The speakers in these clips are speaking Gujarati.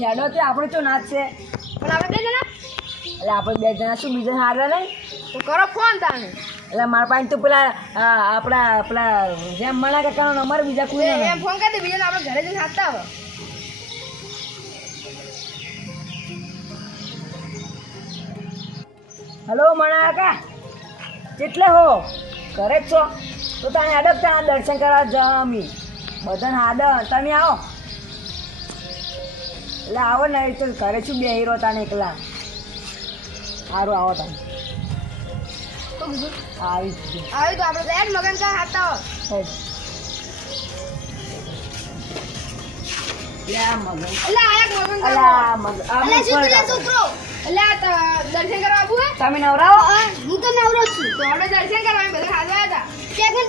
હેડો તે આપણે તો નાચ છે. પણ આપણે બે જણા? એટલે આપણે બે જણા શું બીજા હારે નહીં? તો કરો ફોન તાને એટલે મારા પાસે તો પેલા આપણા પેલા જેમ મણા કાકાનો નંબર બીજા કોઈ એમ ફોન કરી દે બીજા આપણે ઘરે જઈને હાથતા આવો. હલો મણા કાકા. કેટલે હો? ઘરે જ છો? તો તને ત્યાં દર્શન કરવા જમી. બધાને આદર તમે આવો. એટલે આવો ને એ તો ઘરે શું બે હીરો તાને એકલા? સારું આવો તમે. તો આવી આવી તો આપણે તો એક મગન કા કરવા તમે નવરાવો? હું તો નવરો છું. તો આપણે દર્શન કરવા બધા હાથવા હતા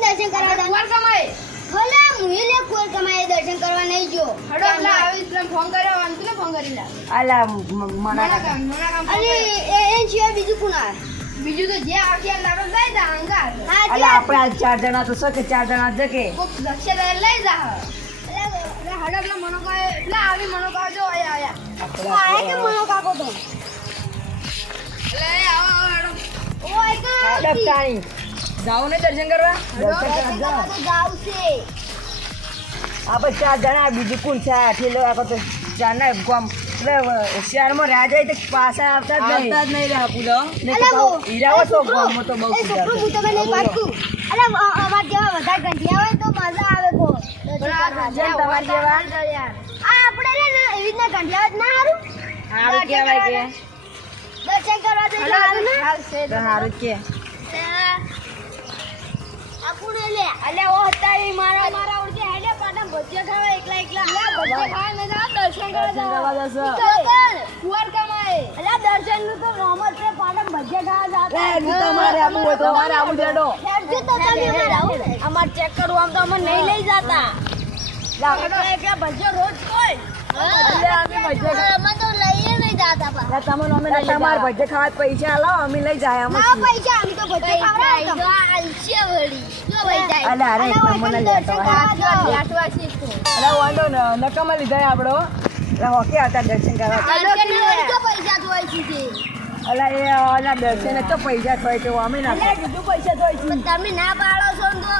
દર્શન કરવા સમય. ભલે. મુએ લે કોઈ કમાય દર્શન કરવા નહીં જો હડો એટલે આવી એટલે ફોન કર્યો ફોન કરી લા. અલા મ- મ- મના મારા કાકા કામ મારા કામ અને એ એ બીજું કોણ આવે? બીજું તો જે આપણે લઈ જા અંગાર. હા અલા આપણે આ ચાર જણા તો શકે ચાર જણા કે દક્ષિણ લઈ જા. એટલે એટલે હડો એટલે મનોકા એટલે આવી મનોકા જો આયા આયા. આય કે મનો કાકો તો ઓય કા આડક ને દર્શન કરવા? દર્શન કરવા જાવ છે. આપણે ચાર જણા બીજું કોણ છે ઠેલો આખો તો ચાર ને ગામ એટલે શહેરમાં રહ્યા જાય તો પાછા આવતા જ નહીં. આવતા જ નહીં રહ્યા પૂરો હીરાઓ તો ગામમાં તો બહુ છોકરો હું અરે અવાજ જેવા વધારે ગંઠિયા હોય તો મજા આવે કો તમારે જેવા આ આપણે ને એવી રીતના ગંઠિયા હોય ના હારું. સારું કહેવાય કે. દર્શન કરવા તો હારું ને? તો સારું કે. આપણે લે? અલે ઓ હતા એ મારા મારા ઓળખે હેડે ભજીયા ખાવા એકલા એકલા. ભજીયા ખાવા ન જા દર્શન કરવા જા કરવા જશો. કુંવર કમાએ દર્શનનું તો રોમત છે પાટા ભજીયા ખાવા એ, જાતા તમારે આવું હોય તમારે આવું દેડો હેડજો તો તમે અમાર ચેક કરવું આમ તો અમને નહીં લઈ જાતા. એકલા ભજીયા રોજ કોઈ. અમે ભજીયા અમે તો તમારે ભજ્જે ખાવા પૈસા આલો અમે લઈ જાય અમે પૈસા આમ તો ભજીયા ખાવડાવો આલશે વળી. જો પૈસા અલે અરે એક નંબરના લેતો હોય. આટવા શીખો એટલે વાંધો ન લીધા આપણો. એટલે હોકે દર્શન કરવા. દર્શન તો પૈસા જોઈ છે. એટલે એ ઓલા દર્શન તો પૈસા થોય તો અમે ના કીધું પૈસા થોય પણ તમે ના પાડો છો ને તો.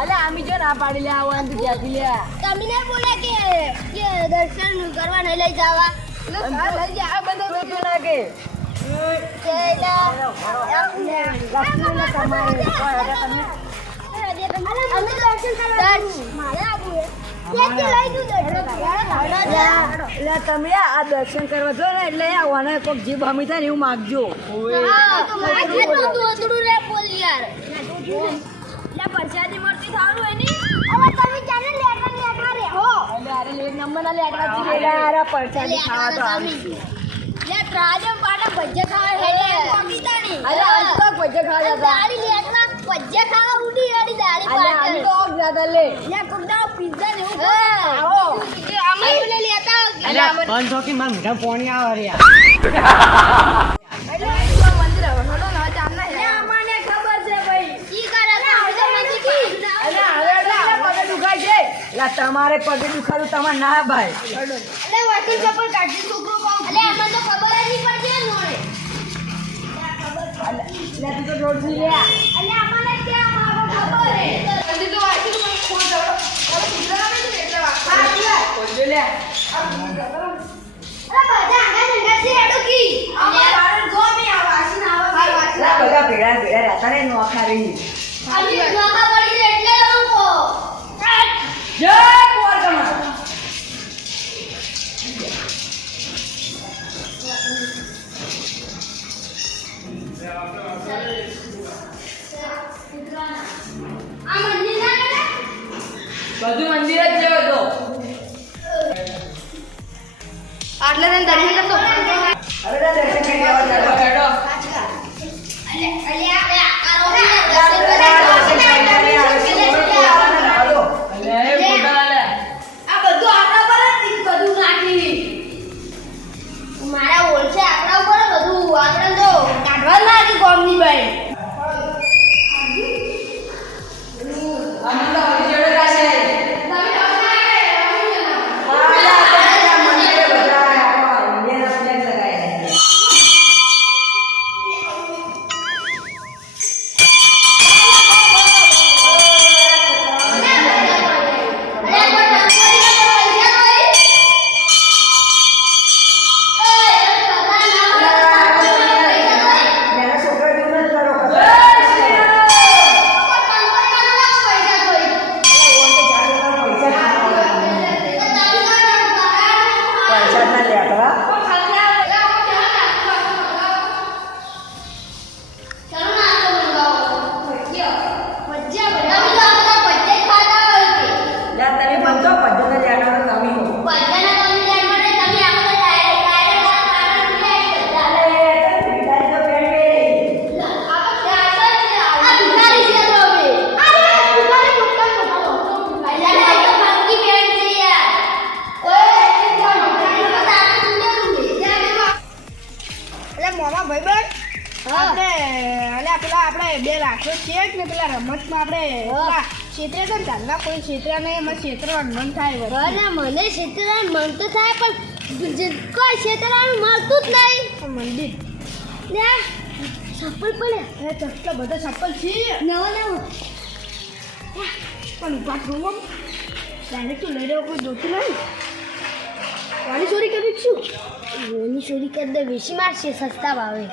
અલે અમે જો ના પાડી લે આવવાનું તો ત્યાંથી લે. તમે ને બોલે કે કે દર્શન કરવા નહીં લઈ જવા. કોઈ તમે આ દર્શન કરવા જો ને એટલે આવવાનો કોઈક જીભ હમી થાય ને એવું માગજો પ્રસાદી તો મારે તું અતડું રે બોલ યાર. લે પરસાદી મળતી થારું હે ની હવે તમે ચાલે લેટા લેટા રે હો એટલે અરે નંબરના લેટવા થી ગયેલા અરે પરસાદી ખાવા તો આવી. લે ત્રાજમ પાટા ભજ્જે ખાવા હેડે. કોકીતાની અરે આજ તો ભજ્જે ખાવા જતા. દાડી લેટના ભજ્જે ખાવા ઉડી આડી દાડી અલે આની તો ઓગ જ્યાદા લે. લે કુડા પિઝા ને એવું આવો. અમે બોલે લેતા અરે બંધ થો કે માર મોઢા પાણી આવે રે એટલે આ મંદિર હવે હડો ને હવે ચાલ ના લે અમને ખબર છે ભાઈ ઈ કરે તો આવજો નથી કી અલે હવે એટલે પગે દુખાય છે લા તમારે પગે દુખાતું તમારે ના ભાઈ. અલે વાકર ચપ્પલ કાઢી છોકરો કહું. અલે આમાં તો ખબર જ નહીં પડતી ને મોરે અલે તું તો રોડથી લે. અલે આમાં ક્યાં આમાં ખબર હે જલ્દી તો તો મને ફોન કરો હવે સુધરા આવે છે એટલે વાત હા લે. કોજો લે. અરે બધા આગા સંગા છે એડો કી અમાર બાર ગો મે આ વાસી ના આવે બધા ભેગા ભેગા રહેતા ને નોખા રહી અમે નોખા એટલે જય કુંવર કમા આ મંદિર બધું મંદિર જ જેવો તો આટલે દર્શન કરતો તો દર્શન કરી મામા ભાઈ. આપણે અને પેલા આપણે બે લાખો ચેક ને પેલા રમતમાં આપણે ક્ષેત્રે છે ને ચાંદના કોઈ ક્ષેત્ર ને એમાં ક્ષેત્ર મન થાય. અરે મને ક્ષેત્ર મન તો થાય પણ કોઈ ક્ષેત્ર મળતું જ નહીં. મંદિર. ને ચપ્પલ પડે. એ ચપલા બધા ચપ્પલ છે નવો નવો. પણ ઊભા થવું ડાયરેક્ટ તો લઈ રહ્યો કોઈ જોતું નહીં. વાલી ચોરી કરી શું એની ચોરી કરી દે વેચી મારશે સસ્તા ભાવે.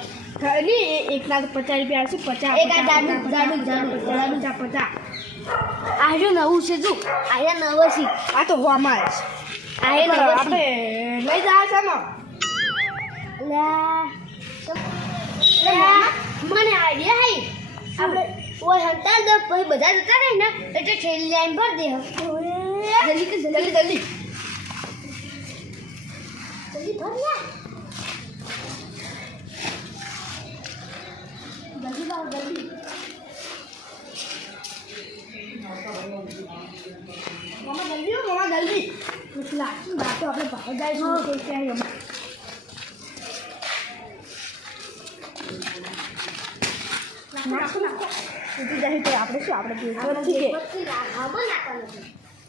ખરી એક લાખ પચાસ રૂપિયા આવશે પચાસ એક આ જાડું, જાડું, જાડું, જાડું. ચા પચાસ આ જો નવું છે જો. આ નવો છે. આ તો હોમાં જ. આ નવ આપણે લઈ જા છે ને મને આઈડિયા હે. આપણે ઓય હંતાર દે પછી બધા જતા રહે ને એટલે છેલ્લી લાઈન ભર દે. જલ્દી જલ્દી જલ્દી. જલ્દી જલ્દી ભર લે જલ્દી લાવ જલ્દી મામા જલ્દી હો, મામા જલ્દી પછી લાગશે ને બહાર તો આપણે બહાર જઈશું તો ક્યાંય અમે નાખો, નાખો. ઉઠી જશે તો આપણે શું આપણે ભેગો નથી કે પછી લાવવામાં નાખવાનું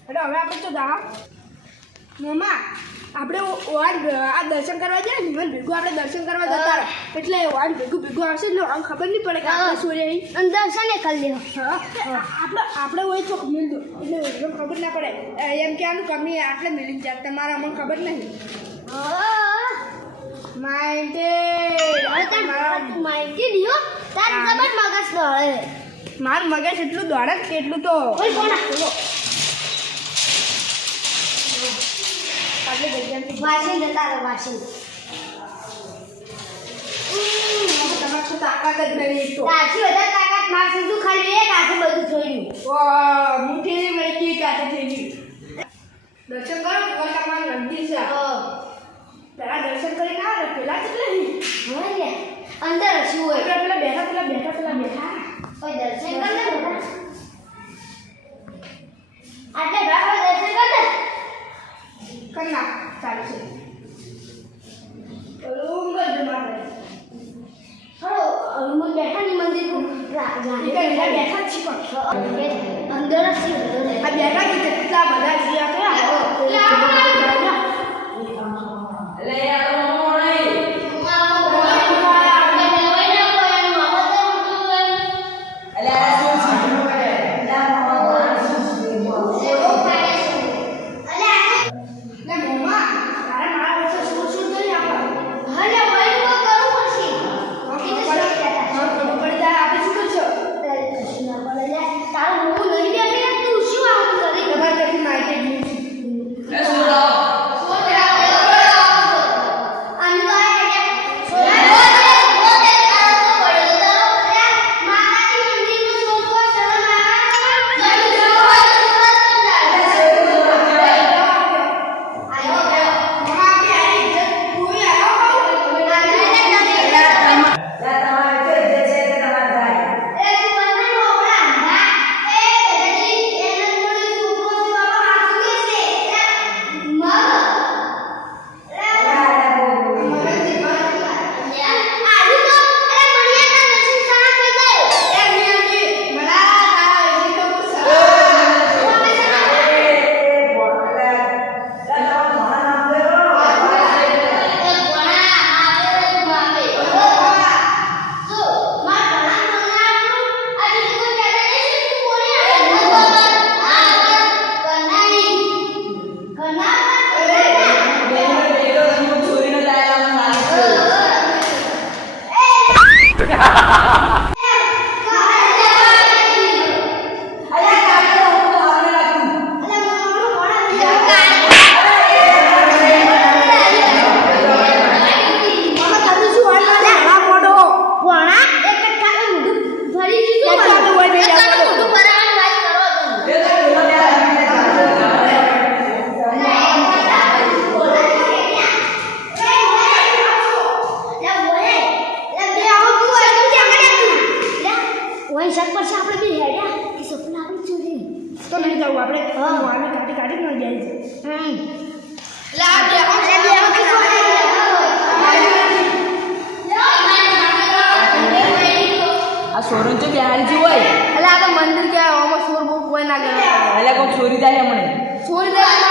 એટલે હવે આપણે તો દા મમ્મા આપણે વાર આ દર્શન કરવા જાય ને ઇવન ભેગું આપણે દર્શન કરવા જતા. એટલે વાન ભેગું ભેગું આવશે એટલે આમ ખબર નહીં પડે કે આપણે સૂર્ય અને દર્શન ને કરી લેવો હા આપણે આપણે હોય તો મિલ દો એટલે એકદમ ખબર ના પડે. એમ કે આનું કમી આટલે મિલી જાય તમારા અમને ખબર નહીં. માઇન્ડે માહિતી લીધો તાર જબર મગજ દોડે. મારું મગજ એટલું દોડે કેટલું તો ઓય જગ્યાથી વાસી જતા રહો વાસી તમારે તાકાત જ નહીં તો વધારે તાકાત મારશે તું ખાલી એક હાથે બધું જોયું વાહ, મુઠ્ઠી ગઈ કાચે થઈ ગઈ દર્શન કરો તમારું મંદિર છે. પેલા દર્શન આવે ને પેલા કેટલા નહીં. ને અંદર શું હોય. પેલા પેલા બેઠા પેલા બેઠા પેલા બેઠા. કોઈ દર્શન કર બધા આટલે બાપા દર્શન કર કર નાખ ચાલશે ઓલું ગજ મારે હળો હું બેઠા ની મંદિર કો એ તો એના બેઠા જ છે પણ અંદર. આ બેઠા કેટલા બધા વહી શક પર આપણે બી હેડ્યા. કે સપના આપણી ચોરી. તો નહીં જાવ આપણે. હા. આને કાઢી કાઢી ન જાય છે હમ. લાગે આપણે આ સોરણ છે કે હાલજી હોય. એટલે આ મંદિર ક્યાં ઓમાં સોર બહુ કોઈ ના એટલે કોઈ છોરી જાય હમણે છોરી જાય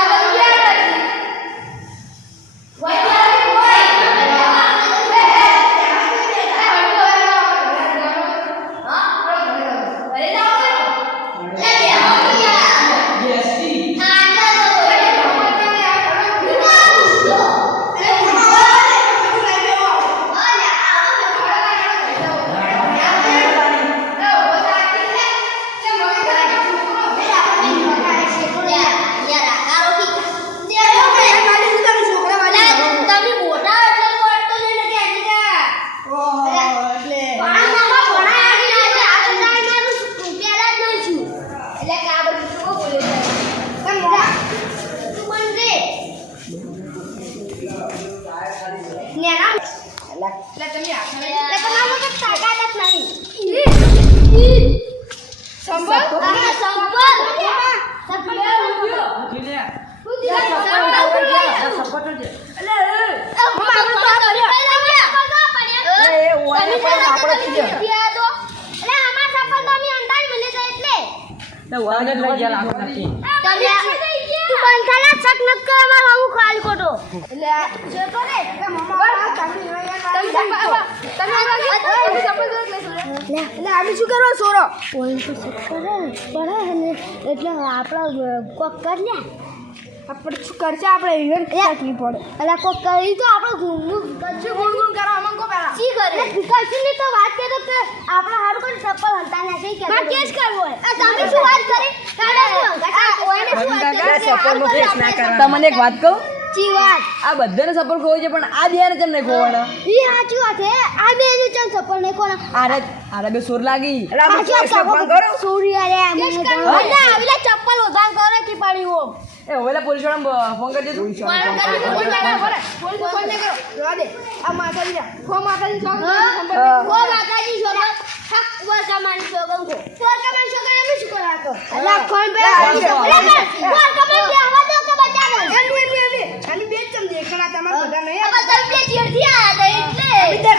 એટલે. વાને જ લઈ ગયા લાખો નક્કી તું બંધ થા લા શક નત કર માર હું ખાલી ખોટો. એટલે આ- જોતો ને એટલે મમ્મા તમે એટલે અમે શું કરવા સોરો એટલે આપણા કોક કર લે. આપણે શું કરશે? આપણે ઇવેન્ટ કરવી પડે. એટલે કોક કરી તો આપણે ગુંગું કચ્છું ગુણગુણ કરો અમને કો પેલા સી કરે કશું નહીં તો વાત કરો કે આપણે હારું કોઈ ચપ્પલ હંતા ના કઈ કે માં કેસ કરવો આ તમે શું વાત કરી? નો ના તમને એક વાત કહું ચી વાત. આ બધાને સફળ ખોવો છે પણ આ બેને કેમ નહીં ખોવાના ઈ સાચી વાત હે આ બે ની ચમ ચપ્પલ નહીં કોના આરે આરે બે સોર લાગી. સાચી વાત કરો મને ચપ્પલ ઉધાર કરે કે એ હવે પોલીસવાળા ફોન કરી દે ફોન કરો ફોન ફોન ના કરો જવા દે. આ માતાજી જા માતાજી ઓ માતાજી છોકરા હક વર કમાની છોકરા કો વર કમાની છોકરા અમે શું કરા તો અલા કોણ બે વર કમાની કે આવા દો કે બચા દે એમ એમ બે ચમ દેખણા તમાર બધા નહીં હવે તમે બે ચીડથી આયા તો એટલે છે.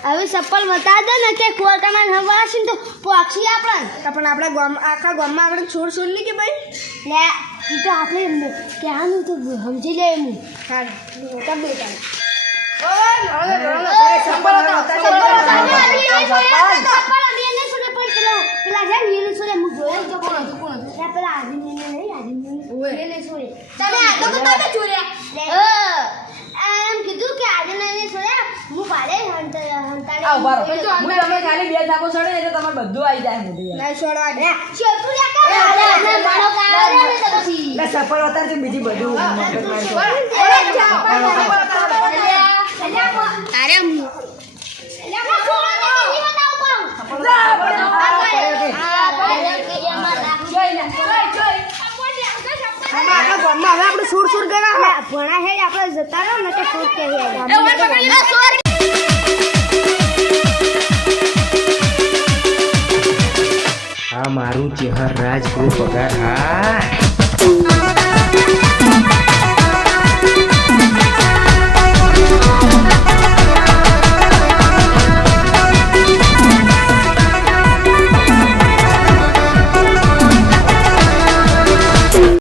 હવે ચપ્પલ બતા દે ને કે ખોર તમારે હવાસી તો પોક્ષી આપણને પણ આપણા ગામ આખા ગામમાં આપણે છોડ છોડ કે ભાઈ લે તો આપણે ક્યાંનું સમજી લે એમ સારું દે ખાલી બે થાપો ચડે એટલે તમારે બધું. આવી જાય મોઢે છોડવા દે એટલે સફળ હતા બીજી બધું છોડ છોડ ગયા ભણા હે આપણે જતા રહો ને તો શું કહીએ આ મારું ચેહર રાજ ગ્રુપ પગાર. હા.